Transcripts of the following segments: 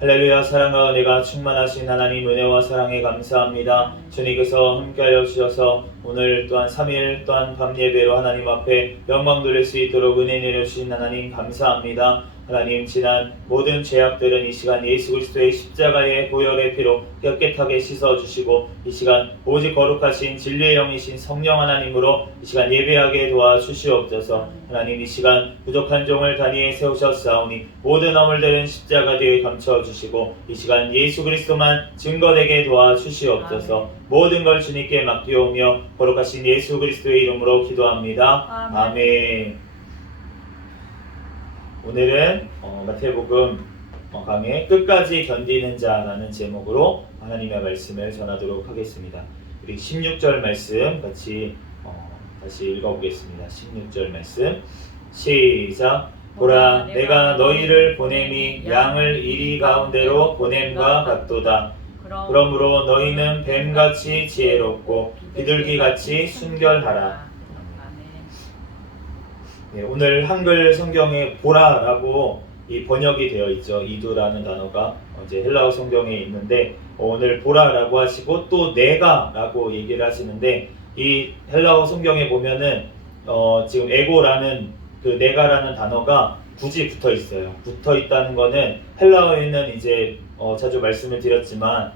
할렐루야. 사랑과 은혜가 충만하신 하나님, 은혜와 사랑에 감사합니다. 주님께서 함께하여 주셔서 오늘 또한 3일 또한 밤 예배로 하나님 앞에 영광 돌릴 수 있도록 은혜 내려주신 하나님 감사합니다. 하나님, 지난 모든 죄악들은 이 시간 예수 그리스도의 십자가의 보혈의 피로 깨끗하게 씻어주시고, 이 시간 오직 거룩하신 진리의 영이신 성령 하나님으로 이 시간 예배하게 도와주시옵소서. 하나님, 이 시간 부족한 종을 단위에 세우셨사오니 모든 허물들은 십자가 뒤에 감춰주시고, 이 시간 예수 그리스도만 증거되게 도와주시옵소서. 모든 걸 주님께 맡기오며 거룩하신 예수 그리스도의 이름으로 기도합니다. 아멘. 오늘은 마태복음 강의 끝까지 견디는 자라는 제목으로 하나님의 말씀을 전하도록 하겠습니다. 우리 16절 말씀 같이 다시 읽어보겠습니다. 16절 말씀 시작. 보라, 내가 너희를 보냄이 양을 이리 가운데로 보냄과 같도다. 그러므로 너희는 뱀같이 지혜롭고 비둘기같이 순결하라. 네, 오늘 한글 성경에 보라라고 이 번역이 되어 있죠. 이두라는 단어가 이제 헬라어 성경에 있는데, 오늘 보라라고 하시고 또 내가라고 얘기를 하시는데, 이 헬라어 성경에 보면은 지금 에고라는 그 내가라는 단어가 굳이 붙어 있어요. 붙어 있다는 거는 헬라어에는 이제 자주 말씀을 드렸지만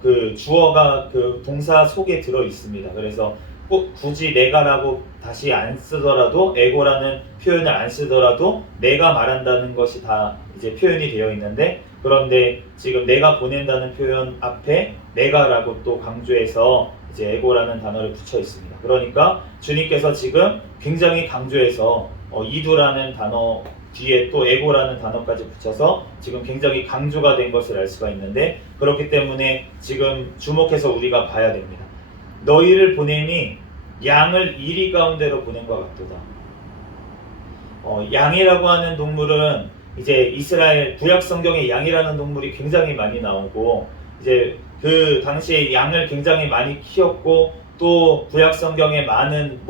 그 주어가 그 동사 속에 들어 있습니다. 그래서 꼭 굳이 내가라고 다시 안 쓰더라도, 에고라는 표현을 안 쓰더라도 내가 말한다는 것이 다 이제 표현이 되어 있는데, 그런데 지금 내가 보낸다는 표현 앞에 내가라고 또 강조해서 이제 에고라는 단어를 붙여 있습니다. 그러니까 주님께서 지금 굉장히 강조해서 이두라는 단어 뒤에 또 에고라는 단어까지 붙여서 지금 굉장히 강조가 된 것을 알 수가 있는데, 그렇기 때문에 지금 주목해서 우리가 봐야 됩니다. 너희를 보냄이 양을 이리 가운데로 보낸 것 같도다. 양이라고 하는 동물은 이제 이스라엘 구약 성경에 양이라는 동물이 굉장히 많이 나오고, 이제 그 당시에 양을 굉장히 많이 키웠고, 또 구약 성경에 많은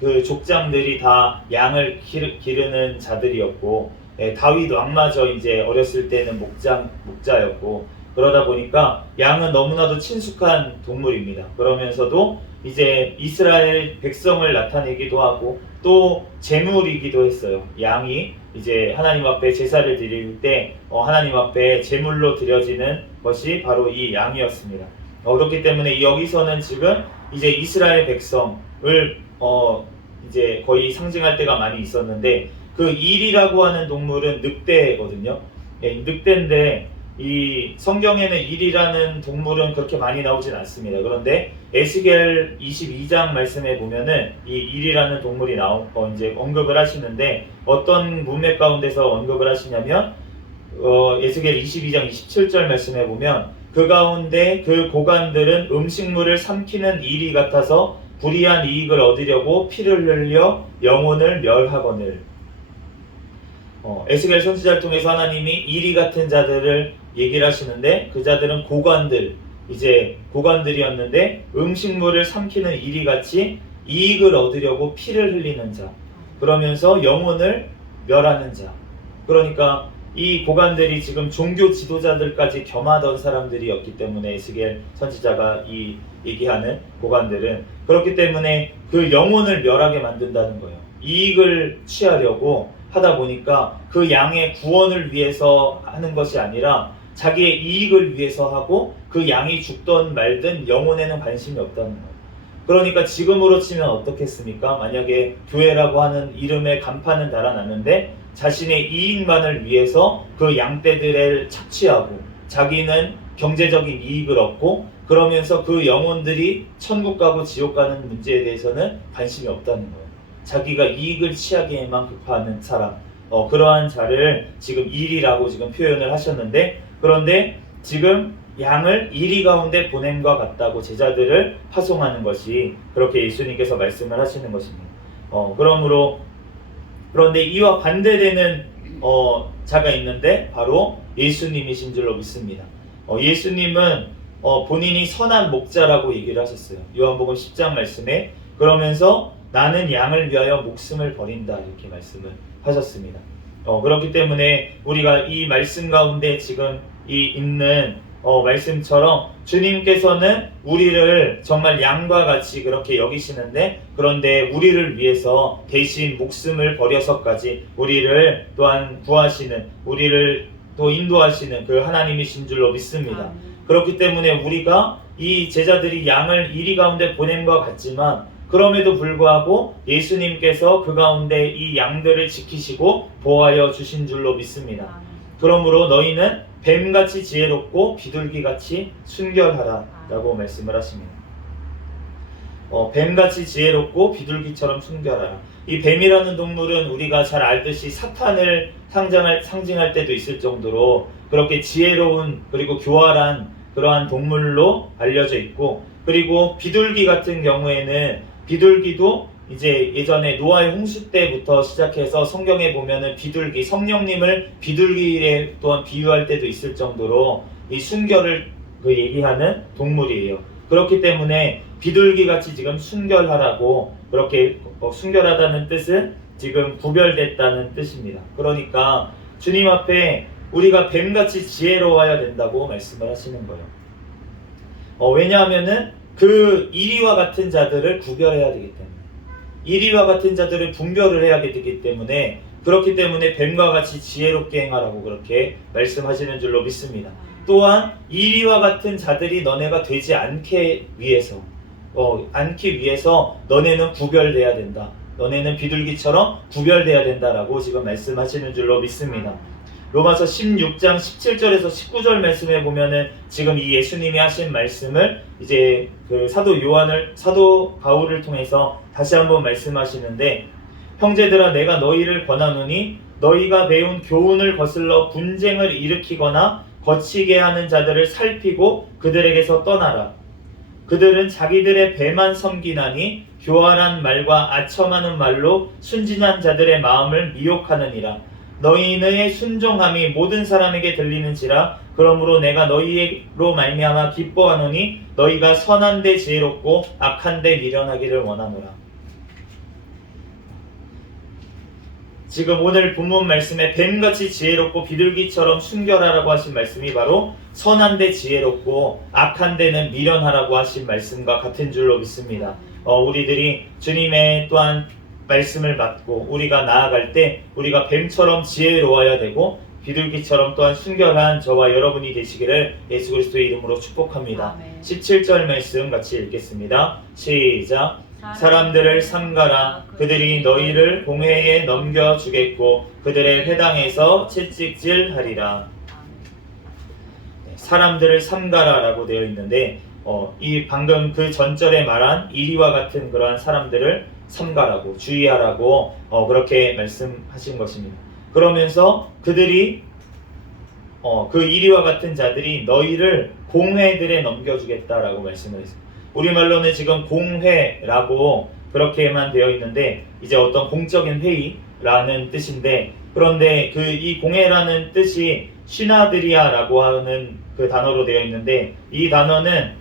그 족장들이 다 양을 기르는 자들이었고, 다윗 왕마저 이제 어렸을 때는 목자였고, 그러다 보니까 양은 너무나도 친숙한 동물입니다. 그러면서도 이제 이스라엘 백성을 나타내기도 하고 또 제물이기도 했어요. 양이 이제 하나님 앞에 제사를 드릴 때 하나님 앞에 제물로 드려지는 것이 바로 이 양이었습니다. 그렇기 때문에 여기서는 지금 이제 이스라엘 백성을 이제 거의 상징할 때가 많이 있었는데, 그 일이라고 하는 동물은 늑대거든요. 늑대인데 이 성경에는 일이라는 동물은 그렇게 많이 나오진 않습니다. 그런데 에스겔 22장 말씀에 보면은 이 일이라는 동물이 이제 언급을 하시는데, 어떤 문맥 가운데서 언급을 하시냐면 에스겔 22장 27절 말씀에 보면, 그 가운데 그 고관들은 음식물을 삼키는 일이 같아서 불의한 이익을 얻으려고 피를 흘려 영혼을 멸하거늘. 에스겔 선지자를 통해서 하나님이 이리 같은 자들을 얘기를 하시는데, 그 자들은 고관들이었는데 음식물을 삼키는 이리 같이 이익을 얻으려고 피를 흘리는 자, 그러면서 영혼을 멸하는 자. 그러니까 이 고관들이 지금 종교 지도자들까지 겸하던 사람들이었기 때문에, 에스겔 선지자가 이 얘기하는 고관들은 그렇기 때문에 그 영혼을 멸하게 만든다는 거예요. 이익을 취하려고 하다 보니까 그 양의 구원을 위해서 하는 것이 아니라 자기의 이익을 위해서 하고, 그 양이 죽든 말든 영혼에는 관심이 없다는 거예요. 그러니까 지금으로 치면 어떻겠습니까? 만약에 교회라고 하는 이름에 간판은 달아놨는데 자신의 이익만을 위해서 그 양떼들을 착취하고 자기는 경제적인 이익을 얻고, 그러면서 그 영혼들이 천국 가고 지옥 가는 문제에 대해서는 관심이 없다는 거예요. 자기가 이익을 취하기에만 급하는 사람, 그러한 자를 지금 일이라고 지금 표현을 하셨는데, 그런데 지금 양을 이리 가운데 보냄과 같다고 제자들을 파송하는 것이, 그렇게 예수님께서 말씀을 하시는 것입니다. 그런데 이와 반대되는 자가 있는데 바로 예수님이신 줄로 믿습니다. 예수님은 본인이 선한 목자라고 얘기를 하셨어요. 요한복음 10장 말씀에. 그러면서 나는 양을 위하여 목숨을 버린다, 이렇게 말씀을 하셨습니다. 그렇기 때문에 우리가 이 말씀 가운데 지금 있는 말씀처럼 주님께서는 우리를 정말 양과 같이 그렇게 여기시는데, 그런데 우리를 위해서 대신 목숨을 버려서까지 우리를 또한 구하시는, 우리를 또 인도하시는 그 하나님이신 줄로 믿습니다. 그렇기 때문에 우리가 이 제자들이 양을 이리 가운데 보냄과 같지만, 그럼에도 불구하고 예수님께서 그 가운데 이 양들을 지키시고 보호하여 주신 줄로 믿습니다. 그러므로 너희는 뱀같이 지혜롭고 비둘기같이 순결하라 라고 말씀을 하십니다. 뱀같이 지혜롭고 비둘기처럼 순결하라. 이 뱀이라는 동물은 우리가 잘 알듯이 사탄을 상징할 때도 있을 정도로 그렇게 지혜로운 그리고 교활한 그러한 동물로 알려져 있고, 그리고 비둘기 같은 경우에는 비둘기도 이제 예전에 노아의 홍수 때부터 시작해서 성경에 보면은 비둘기, 성령님을 비둘기에 또한 비유할 때도 있을 정도로 이 순결을 얘기하는 동물이에요. 그렇기 때문에 비둘기같이 지금 순결하라고, 그렇게 순결하다는 뜻은 지금 구별됐다는 뜻입니다. 그러니까 주님 앞에 우리가 뱀같이 지혜로워야 된다고 말씀을 하시는 거예요. 왜냐하면은 그 이리와 같은 자들을 구별해야 되기 때문에, 이리와 같은 자들을 분별을 해야 되기 때문에, 그렇기 때문에 뱀과 같이 지혜롭게 행하라고 그렇게 말씀하시는 줄로 믿습니다. 또한 이리와 같은 자들이 너네가 되지 않기 위해서 너네는 구별돼야 된다. 너네는 비둘기처럼 구별돼야 된다라고 지금 말씀하시는 줄로 믿습니다. 로마서 16장 17절에서 19절 말씀에 보면은 지금 이 예수님이 하신 말씀을 이제 그 사도 바울을 통해서 다시 한번 말씀하시는데, 형제들아 내가 너희를 권하노니 너희가 배운 교훈을 거슬러 분쟁을 일으키거나 거치게 하는 자들을 살피고 그들에게서 떠나라. 그들은 자기들의 배만 섬기나니 교활한 말과 아첨하는 말로 순진한 자들의 마음을 미혹하느니라. 너희의 순종함이 모든 사람에게 들리는지라. 그러므로 내가 너희로 말미암아 기뻐하노니 너희가 선한데 지혜롭고 악한데 미련하기를 원하노라. 지금 오늘 본문 말씀에 뱀같이 지혜롭고 비둘기처럼 순결하라고 하신 말씀이 바로 선한데 지혜롭고 악한데는 미련하라고 하신 말씀과 같은 줄로 믿습니다. 우리들이 주님의 또한 말씀을 받고 우리가 나아갈 때 우리가 뱀처럼 지혜로워야 되고 비둘기처럼 또한 순결한 저와 여러분이 되시기를 예수 그리스도의 이름으로 축복합니다. 아멘. 17절 말씀 같이 읽겠습니다. 시작. 사람들을 삼가라. 그들이 너희를 공회에 넘겨주겠고 그들의 회당에서 채찍질하리라. 사람들을 삼가라 라고 되어 있는데, 이 방금 그 전절에 말한 이리와 같은 그러한 사람들을 삼가라고, 주의하라고 그렇게 말씀하신 것입니다. 그러면서 그들이 그 이리와 같은 자들이 너희를 공회들에 넘겨주겠다라고 말씀을 했습니다. 우리말로는 지금 공회라고 그렇게만 되어 있는데 이제 어떤 공적인 회의라는 뜻인데, 그런데 이 공회라는 뜻이 시나드리아라고 하는 그 단어로 되어 있는데, 이 단어는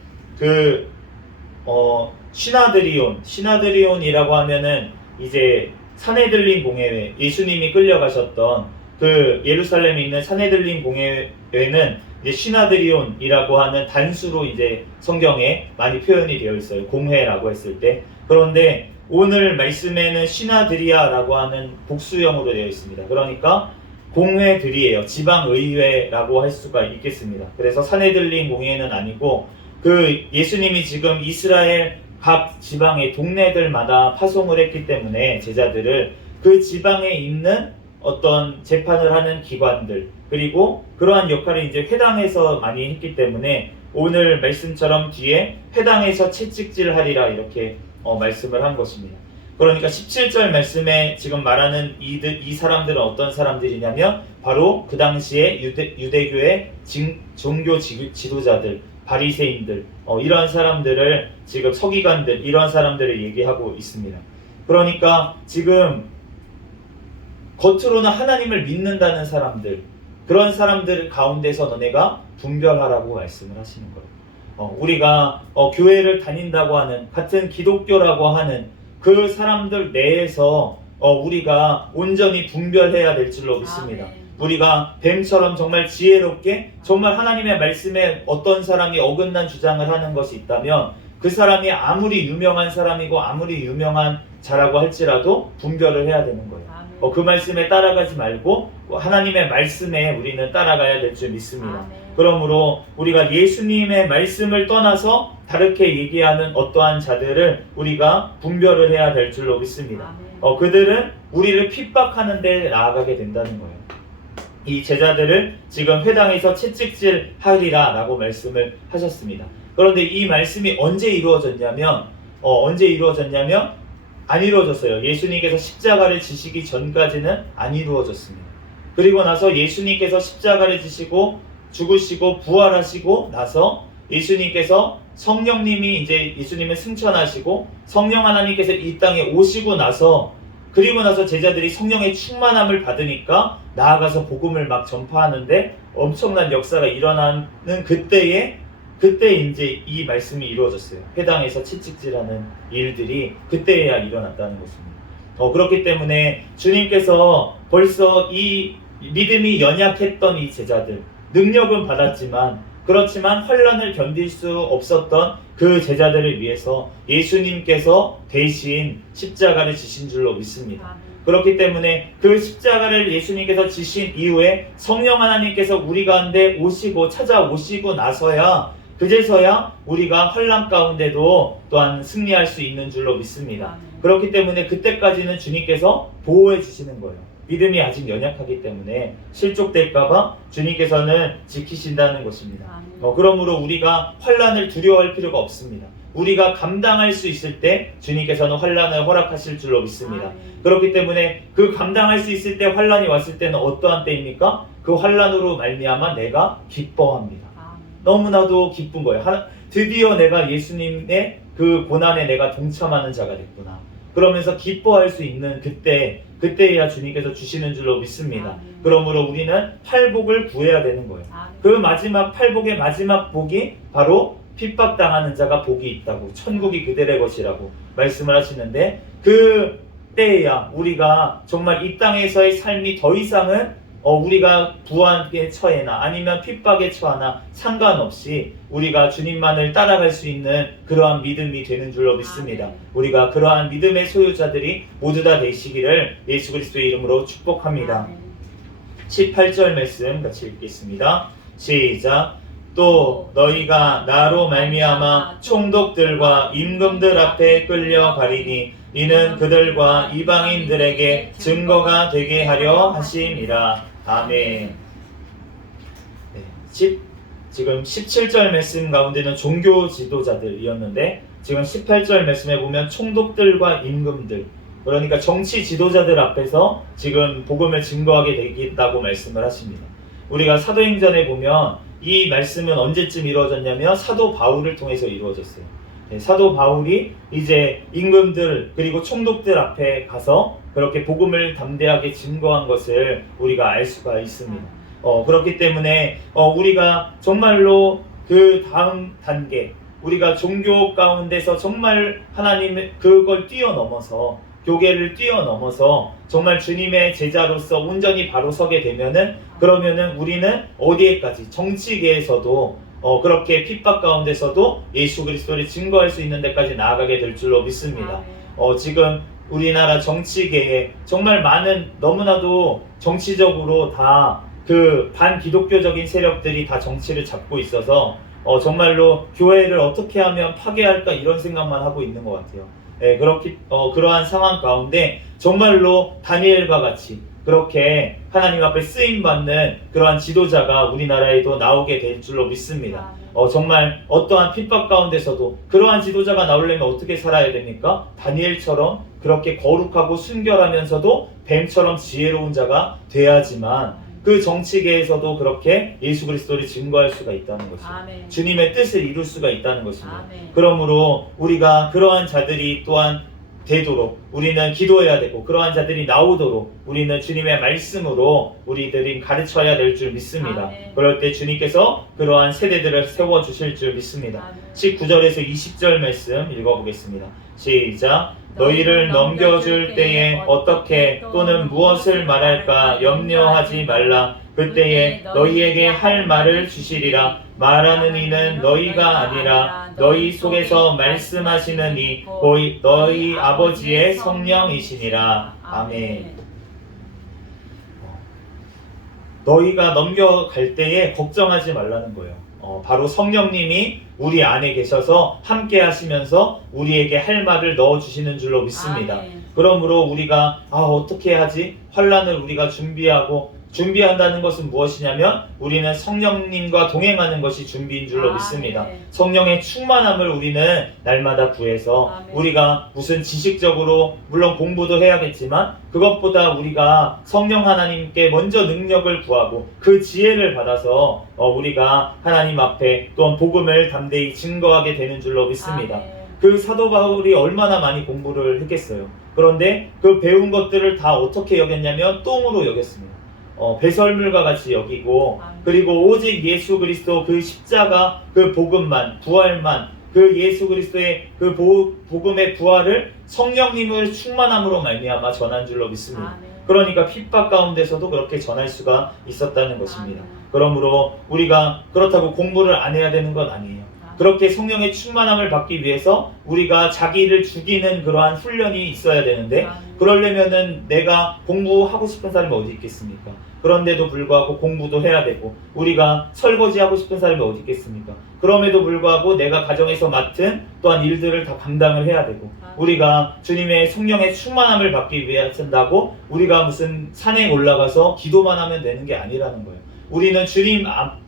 시나드리온이라고 하면은 이제 산헤들린 공회회, 예수님이 끌려가셨던 그 예루살렘에 있는 산헤들린 공회회는 이제 시나드리온이라고 하는 단수로 이제 성경에 많이 표현이 되어 있어요. 공회라고 했을 때. 그런데 오늘 말씀에는 시나드리아라고 하는 복수형으로 되어 있습니다. 그러니까 공회들이에요. 지방의회라고 할 수가 있겠습니다. 그래서 산헤들린 공회는 아니고, 그 예수님이 지금 이스라엘 각 지방의 동네들마다 파송을 했기 때문에 제자들을 그 지방에 있는 어떤 재판을 하는 기관들, 그리고 그러한 역할을 이제 회당에서 많이 했기 때문에 오늘 말씀처럼 뒤에 회당에서 채찍질하리라 이렇게 말씀을 한 것입니다. 그러니까 17절 말씀에 지금 말하는 이 사람들은 어떤 사람들이냐면 바로 그 당시에 유대교의 종교 지도자들, 바리새인들, 이러한 사람들을 지금 서기관들, 이러한 사람들을 얘기하고 있습니다. 그러니까 지금 겉으로는 하나님을 믿는다는 사람들, 그런 사람들 가운데서 너네가 분별하라고 말씀을 하시는 거예요. 우리가 교회를 다닌다고 하는, 같은 기독교라고 하는 그 사람들 내에서 우리가 온전히 분별해야 될 줄로 믿습니다. 우리가 뱀처럼 정말 지혜롭게 정말 하나님의 말씀에 어떤 사람이 어긋난 주장을 하는 것이 있다면 그 사람이 아무리 유명한 사람이고 아무리 유명한 자라고 할지라도 분별을 해야 되는 거예요. 그 말씀에 따라가지 말고 하나님의 말씀에 우리는 따라가야 될 줄 믿습니다. 그러므로 우리가 예수님의 말씀을 떠나서 다르게 얘기하는 어떠한 자들을 우리가 분별을 해야 될 줄로 믿습니다. 그들은 우리를 핍박하는 데 나아가게 된다는 거예요. 이 제자들을 지금 회당에서 채찍질 하리라 라고 말씀을 하셨습니다. 그런데 이 말씀이 언제 이루어졌냐면 안 이루어졌어요. 예수님께서 십자가를 지시기 전까지는 안 이루어졌습니다. 그리고 나서 예수님께서 십자가를 지시고 죽으시고 부활하시고 나서 예수님께서 성령님이 이제 예수님을 승천하시고 성령 하나님께서 이 땅에 오시고 나서 그리고 나서 제자들이 성령의 충만함을 받으니까 나아가서 복음을 막 전파하는데 엄청난 역사가 일어나는 그때 이제 이 말씀이 이루어졌어요. 회당에서 채찍질하는 일들이 그때야 일어났다는 것입니다. 그렇기 때문에 주님께서 벌써 이 믿음이 연약했던 이 제자들, 능력은 받았지만 그렇지만 환난을 견딜 수 없었던 그 제자들을 위해서 예수님께서 대신 십자가를 지신 줄로 믿습니다. 그렇기 때문에 그 십자가를 예수님께서 지신 이후에 성령 하나님께서 우리 가운데 오시고 찾아오시고 나서야 그제서야 우리가 환난 가운데도 또한 승리할 수 있는 줄로 믿습니다. 그렇기 때문에 그때까지는 주님께서 보호해 주시는 거예요. 믿음이 아직 연약하기 때문에 실족될까봐 주님께서는 지키신다는 것입니다. 그러므로 우리가 환난을 두려워할 필요가 없습니다. 우리가 감당할 수 있을 때 주님께서는 환난을 허락하실 줄로 믿습니다. 그렇기 때문에 그 감당할 수 있을 때 환난이 왔을 때는 어떠한 때입니까? 그 환난으로 말미암아 내가 기뻐합니다. 너무나도 기쁜 거예요. 드디어 내가 예수님의 그 고난에 내가 동참하는 자가 됐구나. 그러면서 기뻐할 수 있는 그때야 주님께서 주시는 줄로 믿습니다. 그러므로 우리는 팔복을 구해야 되는 거예요. 그 마지막 팔복의 마지막 복이 바로 핍박당하는 자가 복이 있다고, 천국이 그들의 것이라고 말씀을 하시는데 그 때야 우리가 정말 이 땅에서의 삶이 더 이상은 우리가 부한의 처해나 아니면 핍박에 처하나 상관없이 우리가 주님만을 따라갈 수 있는 그러한 믿음이 되는 줄로 믿습니다. 우리가 그러한 믿음의 소유자들이 모두 다 되시기를 예수 그리스도의 이름으로 축복합니다. 18절 말씀 같이 읽겠습니다. 시작. 또 너희가 나로 말미암아 총독들과 임금들 앞에 끌려가리니 이는 그들과 이방인들에게 증거가 되게 하려 하심이라. 아멘. 지금 17절 말씀 가운데는 종교 지도자들이었는데 지금 18절 말씀에 보면 총독들과 임금들, 그러니까 정치 지도자들 앞에서 지금 복음을 증거하게 되겠다고 말씀을 하십니다. 우리가 사도행전에 보면 이 말씀은 언제쯤 이루어졌냐면 사도 바울을 통해서 이루어졌어요. 사도 바울이 이제 임금들 그리고 총독들 앞에 가서 그렇게 복음을 담대하게 증거한 것을 우리가 알 수가 있습니다. 그렇기 때문에 우리가 정말로 그 다음 단계, 우리가 종교 가운데서 정말 하나님의 그걸 뛰어넘어서 교계를 뛰어넘어서 정말 주님의 제자로서 온전히 바로 서게 되면은 그러면은 우리는 어디에까지 정치계에서도 그렇게 핍박 가운데서도 예수 그리스도를 증거할 수 있는 데까지 나아가게 될 줄로 믿습니다. 지금 우리나라 정치계에 정말 많은 너무나도 정치적으로 다 그 반기독교적인 세력들이 다 정치를 잡고 있어서 정말로 교회를 어떻게 하면 파괴할까 이런 생각만 하고 있는 것 같아요. 그러한 상황 가운데 정말로 다니엘과 같이 그렇게 하나님 앞에 쓰임받는 그러한 지도자가 우리나라에도 나오게 될 줄로 믿습니다. 정말 어떠한 핍박 가운데서도 그러한 지도자가 나오려면 어떻게 살아야 됩니까? 다니엘처럼 그렇게 거룩하고 순결하면서도 뱀처럼 지혜로운 자가 돼야지만 그 정치계에서도 그렇게 예수 그리스도를 증거할 수가 있다는 것입니다. 아멘. 주님의 뜻을 이룰 수가 있다는 것입니다. 아멘. 그러므로 우리가 그러한 자들이 또한 되도록 우리는 기도해야 되고 그러한 자들이 나오도록 우리는 주님의 말씀으로 우리들이 가르쳐야 될 줄 믿습니다. 아멘. 그럴 때 주님께서 그러한 세대들을 세워주실 줄 믿습니다. 아멘. 19절에서 20절 말씀 읽어보겠습니다. 시작. 너희를 넘겨줄 때에 어떻게 또는 무엇을 말할까 염려하지 말라. 그때에 너희에게 할 말을 주시리라. 말하는 이는 너희가 아니라 너희 속에서 말씀하시는 이 너희 아버지의 성령이시니라. 아멘. 너희가 넘겨갈 때에 걱정하지 말라는 거예요. 바로 성령님이 우리 안에 계셔서 함께 하시면서 우리에게 할 말을 넣어주시는 줄로 믿습니다. 아멘. 그러므로 우리가 어떻게 하지? 환란을 우리가 준비한다는 것은 무엇이냐면 우리는 성령님과 동행하는 것이 준비인 줄로 믿습니다. 아멘. 성령의 충만함을 우리는 날마다 구해서 아멘. 우리가 무슨 지식적으로 물론 공부도 해야겠지만 그것보다 우리가 성령 하나님께 먼저 능력을 구하고 그 지혜를 받아서 우리가 하나님 앞에 또한 복음을 담대히 증거하게 되는 줄로 믿습니다. 아멘. 그 사도 바울이 얼마나 많이 공부를 했겠어요. 그런데 그 배운 것들을 다 어떻게 여겼냐면 똥으로 여겼습니다. 배설물과 같이 여기고 그리고 오직 예수 그리스도 그 십자가 그 복음만 부활만 그 예수 그리스도의 그 복음의 부활을 성령님을 충만함으로 말미암아 전한 줄로 믿습니다. 아멘. 그러니까 핍박 가운데서도 그렇게 전할 수가 있었다는 것입니다. 아멘. 그러므로 우리가 그렇다고 공부를 안 해야 되는 건 아니에요. 그렇게 성령의 충만함을 받기 위해서 우리가 자기를 죽이는 그러한 훈련이 있어야 되는데 그러려면은 내가 공부하고 싶은 사람이 어디 있겠습니까? 그런데도 불구하고 공부도 해야 되고 우리가 설거지하고 싶은 사람이 어디 있겠습니까? 그럼에도 불구하고 내가 가정에서 맡은 또한 일들을 다 감당을 해야 되고 우리가 주님의 성령의 충만함을 받기 위해서다고 우리가 무슨 산에 올라가서 기도만 하면 되는 게 아니라는 거예요. 우리는 주님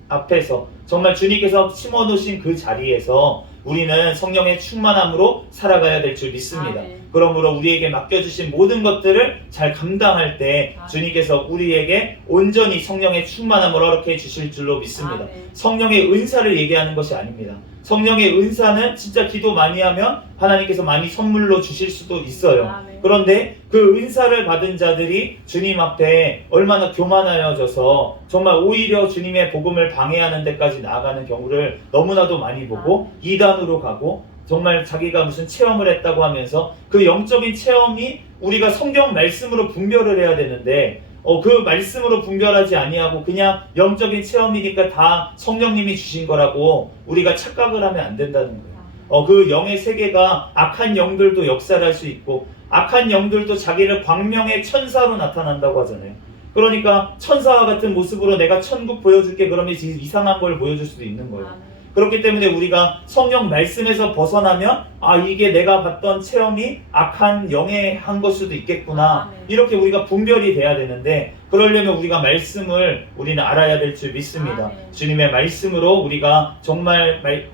앞에서 정말 주님께서 심어놓으신 그 자리에서 우리는 성령의 충만함으로 살아가야 될 줄 믿습니다. 아멘. 그러므로 우리에게 맡겨주신 모든 것들을 잘 감당할 때 주님께서 우리에게 온전히 성령의 충만함을 허락해 주실 줄로 믿습니다. 아멘. 성령의 은사를 얘기하는 것이 아닙니다. 성령의 은사는 진짜 기도 많이 하면 하나님께서 많이 선물로 주실 수도 있어요. 아멘. 그런데 그 은사를 받은 자들이 주님 앞에 얼마나 교만하여져서 정말 오히려 주님의 복음을 방해하는 데까지 나아가는 경우를 너무나도 많이 보고 이단으로 가고 정말 자기가 무슨 체험을 했다고 하면서 그 영적인 체험이 우리가 성경 말씀으로 분별을 해야 되는데 그 말씀으로 분별하지 아니하고 그냥 영적인 체험이니까 다 성령님이 주신 거라고 우리가 착각을 하면 안 된다는 거예요. 그 영의 세계가 악한 영들도 역사할 수 있고 악한 영들도 자기를 광명의 천사로 나타난다고 하잖아요. 그러니까 천사와 같은 모습으로 내가 천국 보여줄게 그러면 이상한 걸 보여줄 수도 있는 거예요. 그렇기 때문에 우리가 성령 말씀에서 벗어나면 이게 내가 봤던 체험이 악한 영의 한 것 수도 있겠구나 이렇게 우리가 분별이 돼야 되는데 그러려면 우리가 말씀을 우리는 알아야 될 줄 믿습니다. 주님의 말씀으로 우리가 정말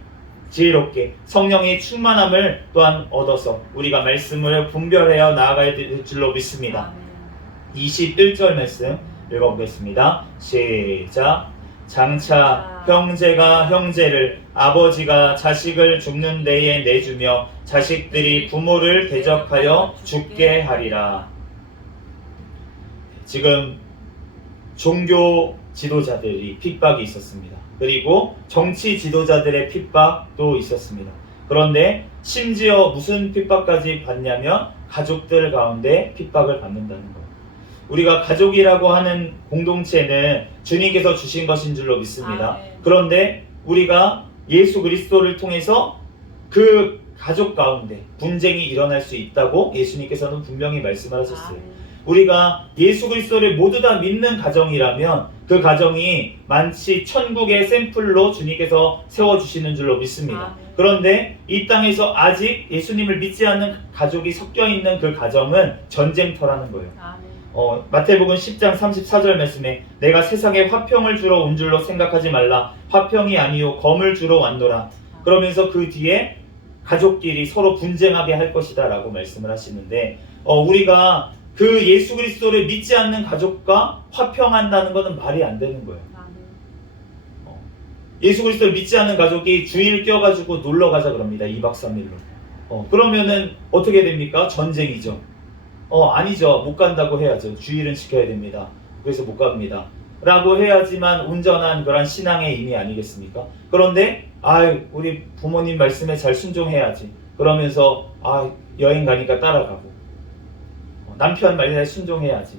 지혜롭게 성령의 충만함을 또한 얻어서 우리가 말씀을 분별하여 나아가야 될 줄로 믿습니다. 21절 말씀 읽어보겠습니다. 시작. 장차 형제가 형제를 아버지가 자식을 죽는 데에 내주며 자식들이 부모를 대적하여 죽게 하리라. 지금 종교 지도자들이 핍박이 있었습니다. 그리고 정치 지도자들의 핍박도 있었습니다. 그런데 심지어 무슨 핍박까지 받냐면 가족들 가운데 핍박을 받는다는 거예요. 우리가 가족이라고 하는 공동체는 주님께서 주신 것인 줄로 믿습니다. 그런데 우리가 예수 그리스도를 통해서 그 가족 가운데 분쟁이 일어날 수 있다고 예수님께서는 분명히 말씀을 하셨어요. 우리가 예수 그리스도를 모두 다 믿는 가정이라면 그 가정이 만치 천국의 샘플로 주님께서 세워주시는 줄로 믿습니다. 그런데 이 땅에서 아직 예수님을 믿지 않는 가족이 섞여 있는 그 가정은 전쟁터라는 거예요. 마태복음 10장 34절 말씀에 내가 세상에 화평을 주러 온 줄로 생각하지 말라. 화평이 아니요 검을 주러 왔노라. 그러면서 그 뒤에 가족끼리 서로 분쟁하게 할 것이다 라고 말씀을 하시는데 우리가 그 예수 그리스도를 믿지 않는 가족과 화평한다는 것은 말이 안 되는 거예요. 예수 그리스도를 믿지 않는 가족이 주일 껴가지고 놀러 가자 그럽니다. 2박 3일로. 그러면은 어떻게 됩니까? 전쟁이죠. 아니죠. 못 간다고 해야죠. 주일은 지켜야 됩니다. 그래서 못 갑니다. 라고 해야지만 온전한 그런 신앙의 의미 아니겠습니까? 그런데 우리 부모님 말씀에 잘 순종해야지. 그러면서 여행 가니까 따라가고, 남편 말에 순종해야지.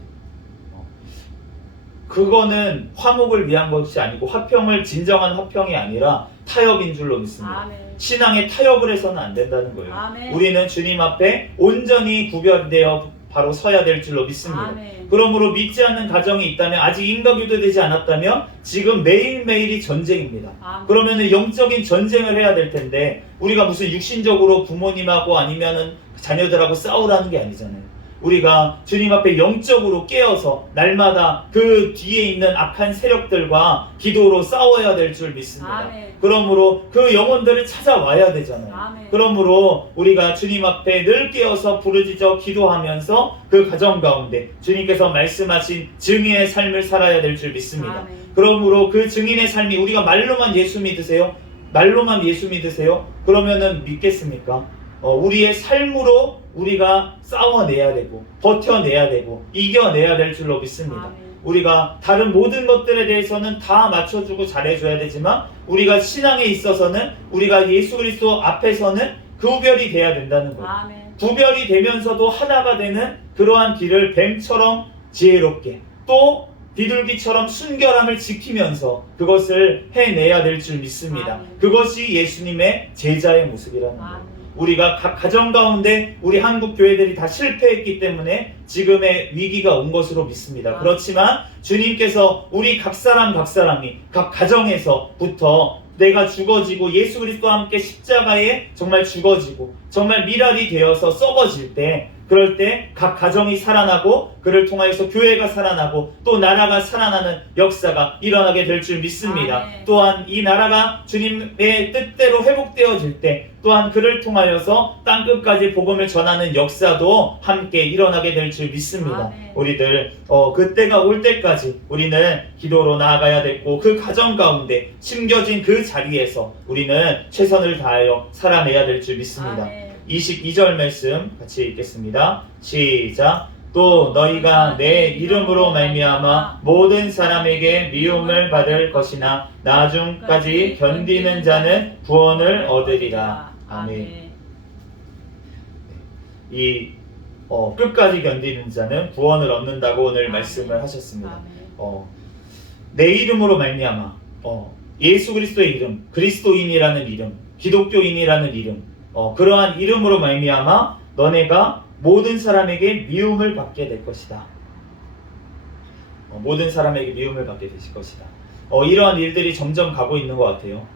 그거는 화목을 위한 것이 아니고 화평을, 진정한 화평이 아니라 타협인 줄로 믿습니다. 아멘. 신앙에 타협을 해서는 안 된다는 거예요. 아멘. 우리는 주님 앞에 온전히 구별되어 바로 서야 될 줄로 믿습니다. 아멘. 그러므로 믿지 않는 가정이 있다면, 아직 인가교도 되지 않았다면 지금 매일매일이 전쟁입니다. 아멘. 그러면은 영적인 전쟁을 해야 될 텐데, 우리가 무슨 육신적으로 부모님하고 아니면은 자녀들하고 싸우라는 게 아니잖아요. 우리가 주님 앞에 영적으로 깨어서 날마다 그 뒤에 있는 악한 세력들과 기도로 싸워야 될 줄 믿습니다. 아멘. 그러므로 그 영혼들을 찾아와야 되잖아요. 아멘. 그러므로 우리가 주님 앞에 늘 깨어서 부르짖어 기도하면서 그 가정 가운데 주님께서 말씀하신 증인의 삶을 살아야 될 줄 믿습니다. 아멘. 그러므로 그 증인의 삶이, 우리가 말로만 예수 믿으세요? 말로만 예수 믿으세요? 그러면은 믿겠습니까? 우리의 삶으로 우리가 싸워내야 되고 버텨내야 되고 이겨내야 될 줄로 믿습니다. 아멘. 우리가 다른 모든 것들에 대해서는 다 맞춰주고 잘해줘야 되지만, 우리가 신앙에 있어서는 우리가 예수 그리스도 앞에서는 구별이 돼야 된다는 거예요. 아멘. 구별이 되면서도 하나가 되는 그러한 길을 뱀처럼 지혜롭게, 또 비둘기처럼 순결함을 지키면서 그것을 해내야 될 줄 믿습니다. 아멘. 그것이 예수님의 제자의 모습이라는 거예요. 아멘. 우리가 각 가정 가운데 우리 한국 교회들이 다 실패했기 때문에 지금의 위기가 온 것으로 믿습니다. 그렇지만 주님께서 우리 각 사람이 각 가정에서부터 내가 죽어지고 예수 그리스도와 함께 십자가에 정말 죽어지고 정말 미랄이 되어서 썩어질 때, 그럴 때 각 가정이 살아나고 그를 통하여서 교회가 살아나고 또 나라가 살아나는 역사가 일어나게 될 줄 믿습니다. 아멘. 또한 이 나라가 주님의 뜻대로 회복되어질 때 또한 그를 통하여서 땅끝까지 복음을 전하는 역사도 함께 일어나게 될 줄 믿습니다. 아멘. 우리들 그때가 올 때까지 우리는 기도로 나아가야 되고, 그 가정 가운데 심겨진 그 자리에서 우리는 최선을 다하여 살아내야 될 줄 믿습니다. 아멘. 22절 말씀 같이 읽겠습니다. 시작. 또 너희가 내 이름으로 말미암아 모든 사람에게 미움을 받을 것이나 나중까지 견디는 자는 구원을 얻으리라. 아멘. 이 끝까지 견디는 자는 구원을 얻는다고 오늘 말씀을 하셨습니다. 아멘. 내 이름으로 말미암아, 예수 그리스도의 이름, 그리스도인이라는 이름, 기독교인이라는 이름, 그러한 이름으로 말미암아 너네가 모든 사람에게 미움을 받게 될 것이다. 모든 사람에게 미움을 받게 되실 것이다. 이러한 일들이 점점 가고 있는 것 같아요.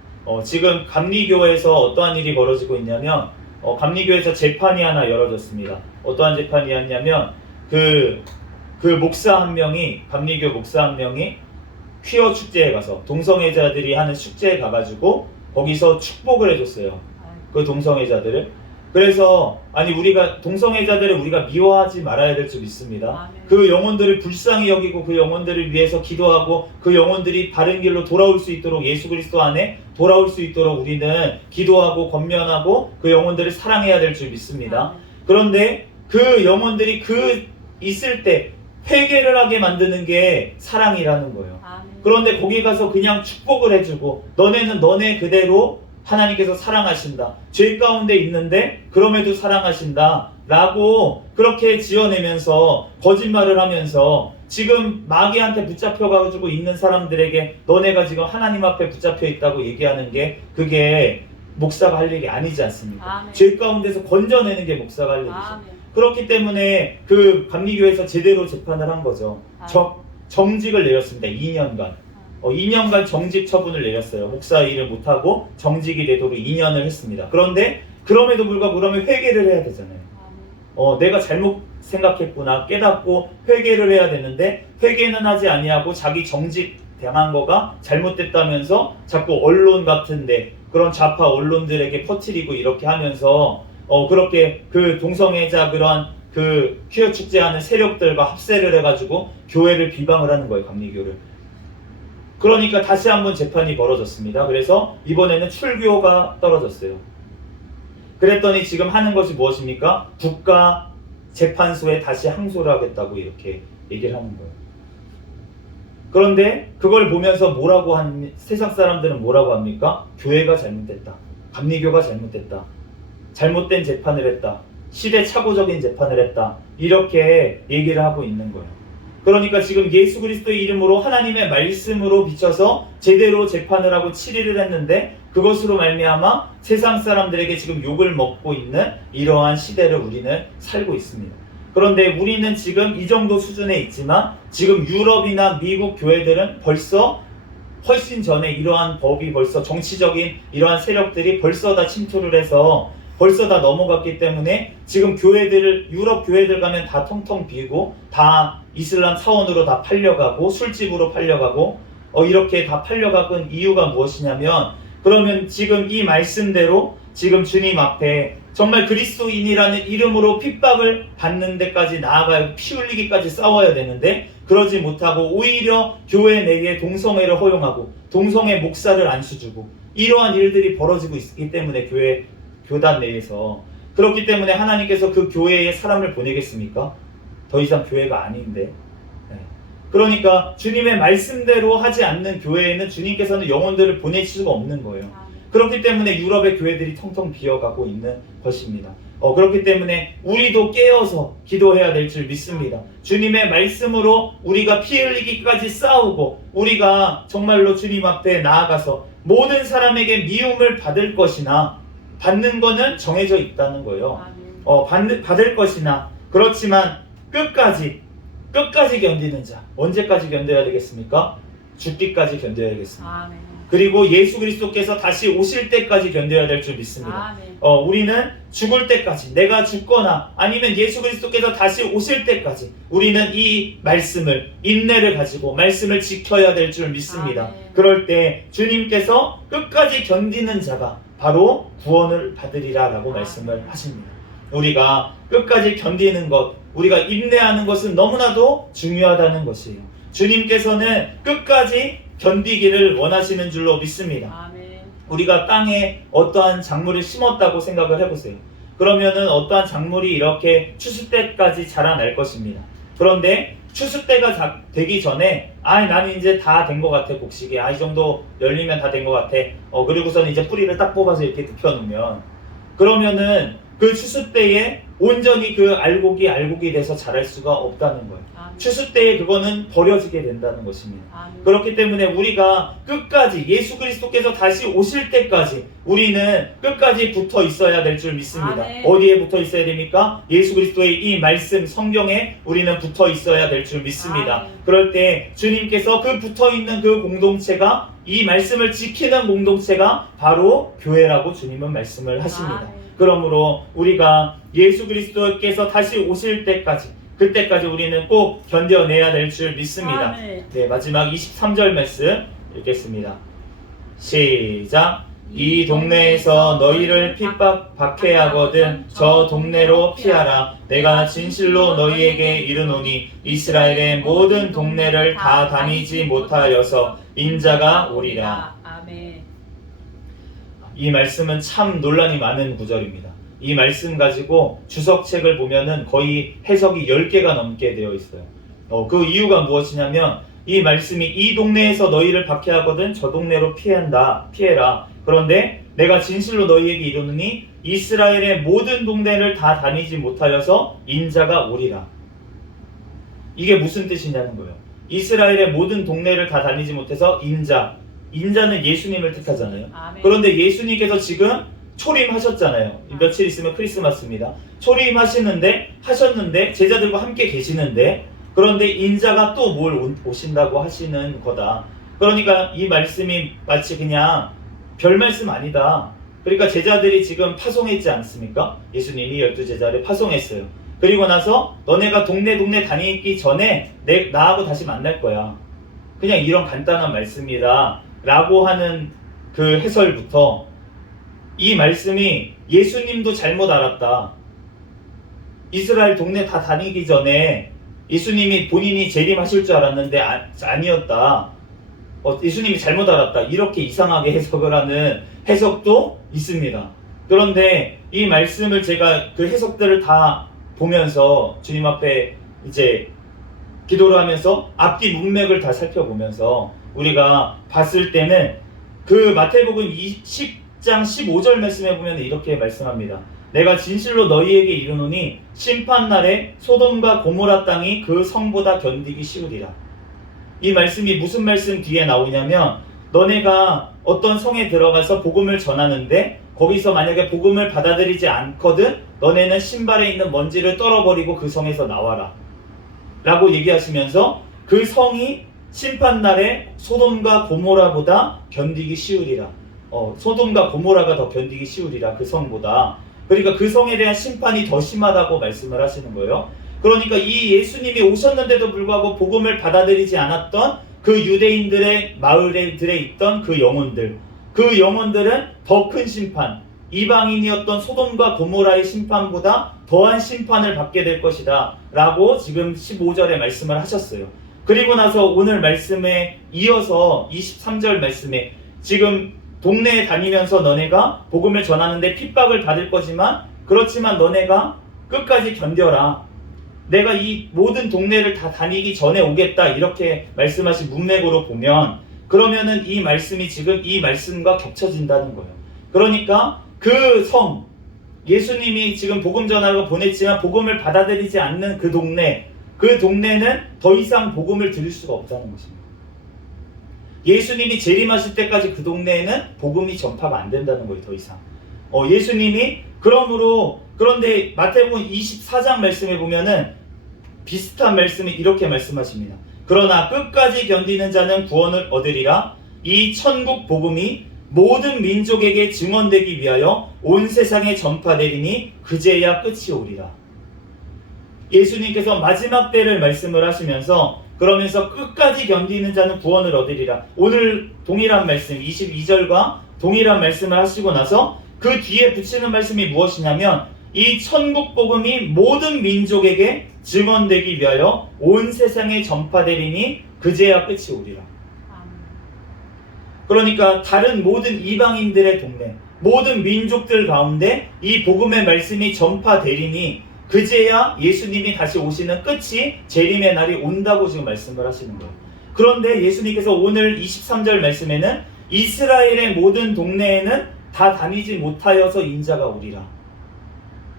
지금 감리교에서 어떠한 일이 벌어지고 있냐면, 감리교에서 재판이 하나 열어졌습니다. 어떠한 재판이었냐면, 그 목사 한 명이, 감리교 목사 한 명이 퀴어 축제에 가서, 동성애자들이 하는 축제에 가가지고 거기서 축복을 해줬어요. 그 동성애자들을. 그래서 우리가 동성애자들을 우리가 미워하지 말아야 될 줄 믿습니다. 아멘. 그 영혼들을 불쌍히 여기고 그 영혼들을 위해서 기도하고 그 영혼들이 바른 길로 돌아올 수 있도록, 예수 그리스도 안에 돌아올 수 있도록 우리는 기도하고 권면하고 그 영혼들을 사랑해야 될 줄 믿습니다. 아멘. 그런데 그 영혼들이 있을 때 회개를 하게 만드는 게 사랑이라는 거예요. 아멘. 그런데 거기 가서 그냥 축복을 해주고, 너네는 너네 그대로 하나님께서 사랑하신다, 죄 가운데 있는데 그럼에도 사랑하신다 라고 그렇게 지어내면서 거짓말을 하면서 지금 마귀한테 붙잡혀가지고 있는 사람들에게 너네가 지금 하나님 앞에 붙잡혀 있다고 얘기하는 게, 그게 목사가 할 일이 아니지 않습니까? 아멘. 죄 가운데서 건져내는 게 목사가 할 일이죠. 아멘. 그렇기 때문에 그 감리교에서 제대로 재판을 한 거죠. 정직을 내렸습니다. 2년간. 2년간 정직 처분을 내렸어요. 목사 일을 못하고 정직이 되도록 2년을 했습니다. 그런데 그럼에도 불구하고 그러면 회개를 해야 되잖아요. 내가 잘못 생각했구나 깨닫고 회개를 해야 되는데 회개는 하지 아니하고 자기 정직 당한 거가 잘못됐다면서 자꾸 언론 같은데 그런 좌파 언론들에게 퍼뜨리고 이렇게 하면서 그렇게 그 동성애자 그러한 그 퀴어 축제하는 세력들과 합세를 해가지고 교회를 비방을 하는 거예요. 감리교를. 그러니까 다시 한번 재판이 벌어졌습니다. 그래서 이번에는 출교가 떨어졌어요. 그랬더니 지금 하는 것이 무엇입니까? 국가 재판소에 다시 항소를 하겠다고 이렇게 얘기를 하는 거예요. 그런데 그걸 보면서 세상 사람들은 뭐라고 합니까? 교회가 잘못됐다. 감리교가 잘못됐다. 잘못된 재판을 했다. 시대착오적인 재판을 했다. 이렇게 얘기를 하고 있는 거예요. 그러니까 지금 예수 그리스도의 이름으로 하나님의 말씀으로 비춰서 제대로 재판을 하고 치리를 했는데 그것으로 말미암아 세상 사람들에게 지금 욕을 먹고 있는 이러한 시대를 우리는 살고 있습니다. 그런데 우리는 지금 이 정도 수준에 있지만 지금 유럽이나 미국 교회들은 벌써 훨씬 전에 이러한 법이 벌써 정치적인 이러한 세력들이 벌써 다 침투를 해서 벌써 다 넘어갔기 때문에 지금 교회들, 유럽 교회들 가면 다 텅텅 비고 다 이슬람 사원으로 다 팔려가고 술집으로 팔려가고 이렇게 다 팔려가는 이유가 무엇이냐면 그러면 지금 이 말씀대로 지금 주님 앞에 정말 그리스도인이라는 이름으로 핍박을 받는 데까지 나아가야 피 흘리기까지 싸워야 되는데 그러지 못하고 오히려 교회 내에 동성애를 허용하고 동성애 목사를 안수주고 이러한 일들이 벌어지고 있기 때문에 교단 내에서 그렇기 때문에 하나님께서 그 교회에 사람을 보내겠습니까? 더 이상 교회가 아닌데. 그러니까 주님의 말씀대로 하지 않는 교회에는 주님께서는 영혼들을 보내실 수가 없는 거예요. 그렇기 때문에 유럽의 교회들이 텅텅 비어가고 있는 것입니다. 그렇기 때문에 우리도 깨어서 기도해야 될 줄 믿습니다. 주님의 말씀으로 우리가 피 흘리기까지 싸우고 우리가 정말로 주님 앞에 나아가서 모든 사람에게 미움을 받을 것이나 받는 거는 정해져 있다는 거예요. 받을 것이나 그렇지만 끝까지 견디는 자 언제까지 견뎌야 되겠습니까? 죽기까지 견뎌야겠습니다. 그리고 예수 그리스도께서 다시 오실 때까지 견뎌야 될 줄 믿습니다. 우리는 죽을 때까지 내가 죽거나 아니면 예수 그리스도께서 다시 오실 때까지 우리는 이 말씀을 인내를 가지고 말씀을 지켜야 될 줄 믿습니다. 그럴 때 주님께서 끝까지 견디는 자가 바로 구원을 받으리라 라고 말씀을 하십니다. 우리가 끝까지 견디는 것, 우리가 인내하는 것은 너무나도 중요하다는 것이에요. 주님께서는 끝까지 견디기를 원하시는 줄로 믿습니다. 우리가 땅에 어떠한 작물을 심었다고 생각을 해보세요. 그러면은 어떠한 작물이 이렇게 추수 때까지 자라날 것입니다. 그런데 추수 때가 되기 전에 나는 이제 다 된 것 같아. 곡식이 이 정도 열리면 다 된 것 같아. 그리고서는 이제 뿌리를 딱 뽑아서 이렇게 눕혀놓으면 그러면은 그 추수 때에 온전히 그 알곡이 돼서 자랄 수가 없다는 거예요. 추수 때에 그거는 버려지게 된다는 것입니다. 그렇기 때문에 우리가 끝까지 예수 그리스도께서 다시 오실 때까지 우리는 끝까지 붙어 있어야 될 줄 믿습니다. 어디에 붙어 있어야 됩니까? 예수 그리스도의 이 말씀 성경에 우리는 붙어 있어야 될 줄 믿습니다. 그럴 때 주님께서 그 붙어 있는 그 공동체가 이 말씀을 지키는 공동체가 바로 교회라고 주님은 말씀을 하십니다. 그러므로 우리가 예수 그리스도께서 다시 오실 때까지 그때까지 우리는 꼭 견뎌내야 될 줄 믿습니다. 네, 마지막 23절 말씀 읽겠습니다. 시작. 이 동네에서 너희를 핍박해 하거든 저 동네로 피하라. 내가 진실로 너희에게 이르노니 이스라엘의 모든 동네를 다 다니지 못하여서 인자가 오리라. 이 말씀은 참 논란이 많은 구절입니다. 이 말씀 가지고 주석책을 보면은 거의 해석이 10개가 넘게 되어 있어요. 그 이유가 무엇이냐면 이 말씀이 이 동네에서 너희를 박해하거든 저 동네로 피해라. 그런데 내가 진실로 너희에게 이르노니 이스라엘의 모든 동네를 다 다니지 못하여서 인자가 오리라. 이게 무슨 뜻이냐는 거예요. 이스라엘의 모든 동네를 다 다니지 못해서 인자는 예수님을 뜻하잖아요. 그런데 예수님께서 지금 초림하셨잖아요. 며칠 있으면 크리스마스입니다. 초림하셨는데 제자들과 함께 계시는데 그런데 인자가 또 뭘 오신다고 하시는 거다. 그러니까 이 말씀이 마치 그냥 별 말씀 아니다. 그러니까 제자들이 지금 파송했지 않습니까? 예수님이 12제자를 파송했어요. 그리고 나서 너네가 동네 다니기 전에 나하고 다시 만날 거야. 그냥 이런 간단한 말씀이다 라고 하는 그 해설부터 이 말씀이 예수님도 잘못 알았다. 이스라엘 동네 다 다니기 전에 예수님이 본인이 재림하실 줄 알았는데 아니었다. 예수님이 잘못 알았다. 이렇게 이상하게 해석을 하는 해석도 있습니다. 그런데 이 말씀을 제가 그 해석들을 다 보면서 주님 앞에 이제 기도를 하면서 앞뒤 문맥을 다 살펴보면서 우리가 봤을 때는 그 마태복음 20장 15절 말씀에 보면 이렇게 말씀합니다. 내가 진실로 너희에게 이르노니 심판날에 소돔과 고모라 땅이 그 성보다 견디기 쉬우리라. 이 말씀이 무슨 말씀 뒤에 나오냐면, 너네가 어떤 성에 들어가서 복음을 전하는데 거기서 만약에 복음을 받아들이지 않거든 너네는 신발에 있는 먼지를 떨어버리고 그 성에서 나와라 라고 얘기하시면서, 그 성이 심판날에 소돔과 고모라보다 견디기 쉬우리라. 소돔과 고모라가 더 견디기 쉬우리라, 그 성보다. 그러니까 그 성에 대한 심판이 더 심하다고 말씀을 하시는 거예요. 그러니까 이 예수님이 오셨는데도 불구하고 복음을 받아들이지 않았던 그 유대인들의 마을들에 있던 그 영혼들은 더 큰 심판, 이방인이었던 소돔과 고모라의 심판보다 더한 심판을 받게 될 것이다 라고 지금 15절에 말씀을 하셨어요. 그리고 나서 오늘 말씀에 이어서 23절 말씀에, 지금 동네에 다니면서 너네가 복음을 전하는데 핍박을 받을 거지만, 그렇지만 너네가 끝까지 견뎌라, 내가 이 모든 동네를 다 다니기 전에 오겠다, 이렇게 말씀하신 문맥으로 보면, 그러면은 이 말씀이 지금 이 말씀과 겹쳐진다는 거예요. 그러니까 그 성, 예수님이 지금 복음 전하러 보냈지만 복음을 받아들이지 않는 그 동네는 더 이상 복음을 들을 수가 없다는 것입니다. 예수님이 재림하실 때까지 그 동네에는 복음이 전파가 안 된다는 거예요, 더 이상. 예수님이 그런데 마태복음 24장 말씀에 보면은 비슷한 말씀이 이렇게 말씀하십니다. 그러나 끝까지 견디는 자는 구원을 얻으리라. 이 천국 복음이 모든 민족에게 증언되기 위하여 온 세상에 전파되리니 그제야 끝이 오리라. 예수님께서 마지막 때를 말씀을 하시면서, 그러면서 끝까지 견디는 자는 구원을 얻으리라. 오늘 동일한 말씀 22절과 동일한 말씀을 하시고 나서 그 뒤에 붙이는 말씀이 무엇이냐면, 이 천국 복음이 모든 민족에게 증언되기 위하여 온 세상에 전파되리니 그제야 끝이 오리라. 그러니까 다른 모든 이방인들의 동네, 모든 민족들 가운데 이 복음의 말씀이 전파되리니 그제야 예수님이 다시 오시는 끝이, 재림의 날이 온다고 지금 말씀을 하시는 거예요. 그런데 예수님께서 오늘 23절 말씀에는 이스라엘의 모든 동네에는 다 다니지 못하여서 인자가 오리라.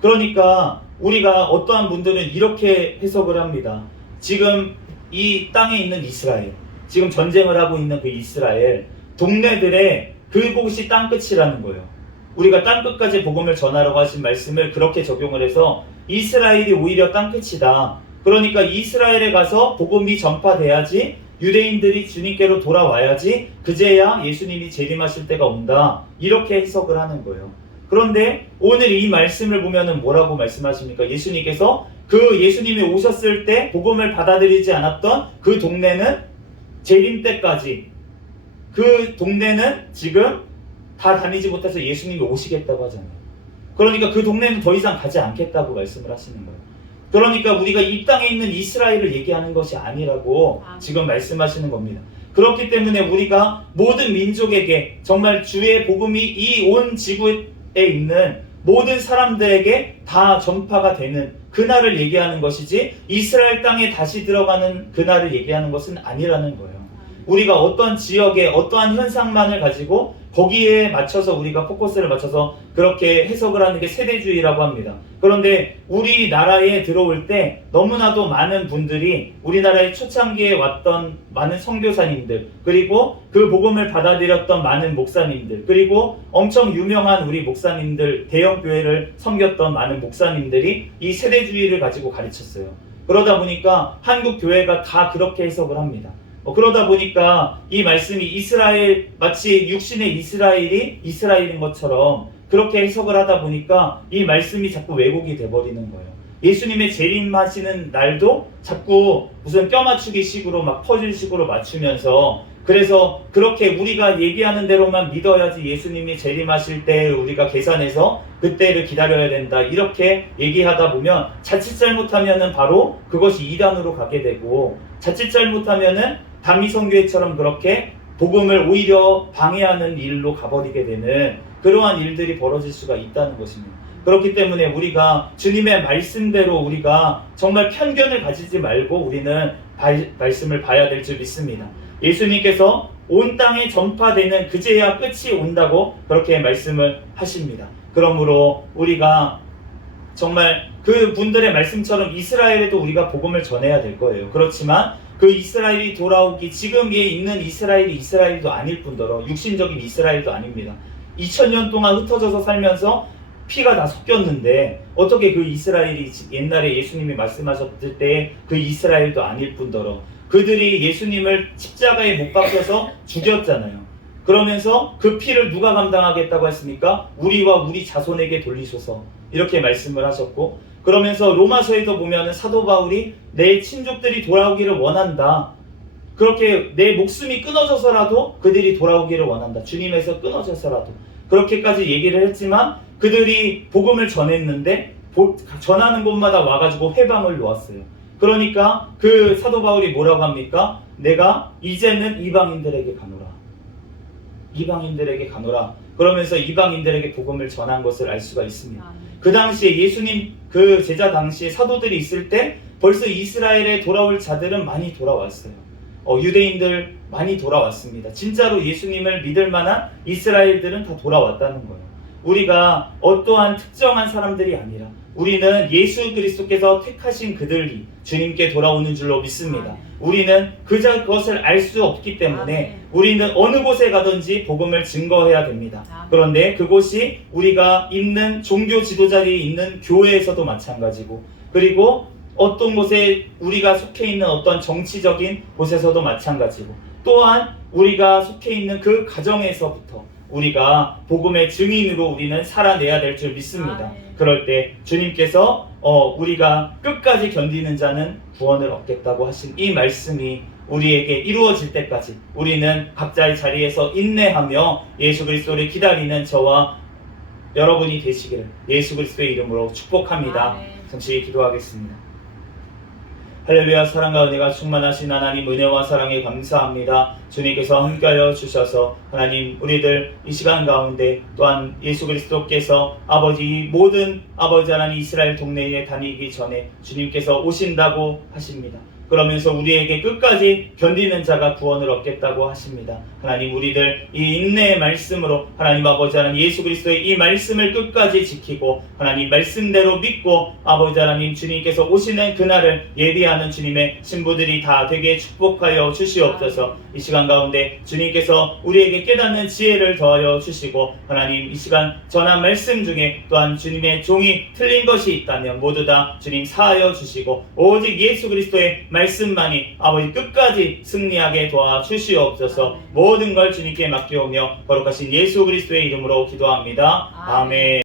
그러니까 우리가 어떠한 분들은 이렇게 해석을 합니다. 지금 이 땅에 있는 이스라엘, 지금 전쟁을 하고 있는 그 이스라엘 동네들의 그곳이 땅끝이라는 거예요. 우리가 땅끝까지 복음을 전하라고 하신 말씀을 그렇게 적용을 해서 이스라엘이 오히려 땅끝이다. 그러니까 이스라엘에 가서 복음이 전파돼야지, 유대인들이 주님께로 돌아와야지 그제야 예수님이 재림하실 때가 온다, 이렇게 해석을 하는 거예요. 그런데 오늘 이 말씀을 보면은 뭐라고 말씀하십니까? 예수님께서 그 예수님이 오셨을 때 복음을 받아들이지 않았던 그 동네는 재림 때까지, 그 동네는 지금 다 다니지 못해서 예수님이 오시겠다고 하잖아요. 그러니까 그 동네는 더 이상 가지 않겠다고 말씀을 하시는 거예요. 그러니까 우리가 이 땅에 있는 이스라엘을 얘기하는 것이 아니라고 지금 말씀하시는 겁니다. 그렇기 때문에 우리가 모든 민족에게 정말 주의 복음이 이 온 지구에 있는 모든 사람들에게 다 전파가 되는 그날을 얘기하는 것이지, 이스라엘 땅에 다시 들어가는 그날을 얘기하는 것은 아니라는 거예요. 우리가 어떤 지역에 어떠한 현상만을 가지고 거기에 맞춰서 우리가 포커스를 맞춰서 그렇게 해석을 하는 게 세대주의라고 합니다. 그런데 우리나라에 들어올 때 너무나도 많은 분들이, 우리나라의 초창기에 왔던 많은 선교사님들, 그리고 그 복음을 받아들였던 많은 목사님들, 그리고 엄청 유명한 우리 목사님들, 대형 교회를 섬겼던 많은 목사님들이 이 세대주의를 가지고 가르쳤어요. 그러다 보니까 한국 교회가 다 그렇게 해석을 합니다. 그러다 보니까 이 말씀이 이스라엘, 마치 육신의 이스라엘이 이스라엘인 것처럼 그렇게 해석을 하다 보니까 이 말씀이 자꾸 왜곡이 돼버리는 거예요. 예수님의 재림하시는 날도 자꾸 무슨 껴맞추기 식으로 막 퍼즐 식으로 맞추면서, 그래서 그렇게 우리가 얘기하는 대로만 믿어야지 예수님이 재림하실 때 우리가 계산해서 그때를 기다려야 된다, 이렇게 얘기하다 보면 자칫 잘못하면은 바로 그것이 이단으로 가게 되고, 자칫 잘못하면은 다미성교회처럼 그렇게 복음을 오히려 방해하는 일로 가버리게 되는 그러한 일들이 벌어질 수가 있다는 것입니다. 그렇기 때문에 우리가 주님의 말씀대로 우리가 정말 편견을 가지지 말고 우리는 말씀을 봐야 될 줄 믿습니다. 예수님께서 온 땅에 전파되는 그제야 끝이 온다고 그렇게 말씀을 하십니다. 그러므로 우리가 정말 그 분들의 말씀처럼 이스라엘에도 우리가 복음을 전해야 될 거예요. 그렇지만 그 이스라엘이 돌아오기 지금에 있는 이스라엘이 이스라엘도 아닐 뿐더러 육신적인 이스라엘도 아닙니다. 2000년 동안 흩어져서 살면서 피가 다 섞였는데 어떻게 그 이스라엘이 옛날에 예수님이 말씀하셨을 때 그 이스라엘도 아닐 뿐더러 그들이 예수님을 십자가에 못 박혀서 죽였잖아요. 그러면서 그 피를 누가 감당하겠다고 했습니까? 우리와 우리 자손에게 돌리소서 이렇게 말씀을 하셨고, 그러면서 로마서에도 보면은 사도 바울이 내 친족들이 돌아오기를 원한다. 그렇게 내 목숨이 끊어져서라도 그들이 돌아오기를 원한다. 주님에서 끊어져서라도 그렇게까지 얘기를 했지만 그들이 복음을 전했는데 전하는 곳마다 와가지고 회방을 놓았어요. 그러니까 그 사도 바울이 뭐라고 합니까? 내가 이제는 이방인들에게 가노라. 이방인들에게 가노라. 그러면서 이방인들에게 복음을 전한 것을 알 수가 있습니다. 그 당시에 예수님 그 제자 당시에 사도들이 있을 때 벌써 이스라엘에 돌아올 자들은 많이 돌아왔어요. 유대인들 많이 돌아왔습니다. 진짜로 예수님을 믿을 만한 이스라엘들은 다 돌아왔다는 거예요. 우리가 어떠한 특정한 사람들이 아니라 우리는 예수 그리스도께서 택하신 그들이 주님께 돌아오는 줄로 믿습니다. 우리는 그것을 알 수 없기 때문에 우리는 어느 곳에 가든지 복음을 증거해야 됩니다. 그런데 그곳이 우리가 있는 종교 지도자들이 있는 교회에서도 마찬가지고, 그리고 어떤 곳에 우리가 속해 있는 어떤 정치적인 곳에서도 마찬가지고, 또한 우리가 속해 있는 그 가정에서부터 우리가 복음의 증인으로 우리는 살아내야 될 줄 믿습니다. 그럴 때 주님께서 우리가 끝까지 견디는 자는 구원을 얻겠다고 하신 이 말씀이 우리에게 이루어질 때까지 우리는 각자의 자리에서 인내하며 예수 그리스도를 기다리는 저와 여러분이 되시기를 예수 그리스도의 이름으로 축복합니다. 잠시 기도하겠습니다. 할렐루야. 사랑과 은혜가 충만하신 하나님, 은혜와 사랑에 감사합니다. 주님께서 함께하여 주셔서 하나님 우리들 이 시간 가운데 또한 예수 그리스도께서 아버지 모든 아버지 하나님 이스라엘 동네에 다니기 전에 주님께서 오신다고 하십니다. 그러면서 우리에게 끝까지 견디는 자가 구원을 얻겠다고 하십니다. 하나님 우리들 이 인내의 말씀으로 하나님 아버지 하나님 예수 그리스도의 이 말씀을 끝까지 지키고 하나님 말씀대로 믿고 아버지 하나님 주님께서 오시는 그날을 예비하는 주님의 신부들이 다 되게 축복하여 주시옵소서. 이 시간 가운데 주님께서 우리에게 깨닫는 지혜를 더하여 주시고 하나님 이 시간 전한 말씀 중에 또한 주님의 종이 틀린 것이 있다면 모두 다 주님 사하여 주시고 오직 예수 그리스도의 말씀만이 아버지 끝까지 승리하게 도와주시옵소서. 모든 걸 주님께 맡기오며 거룩하신 예수 그리스도의 이름으로 기도합니다. 아멘.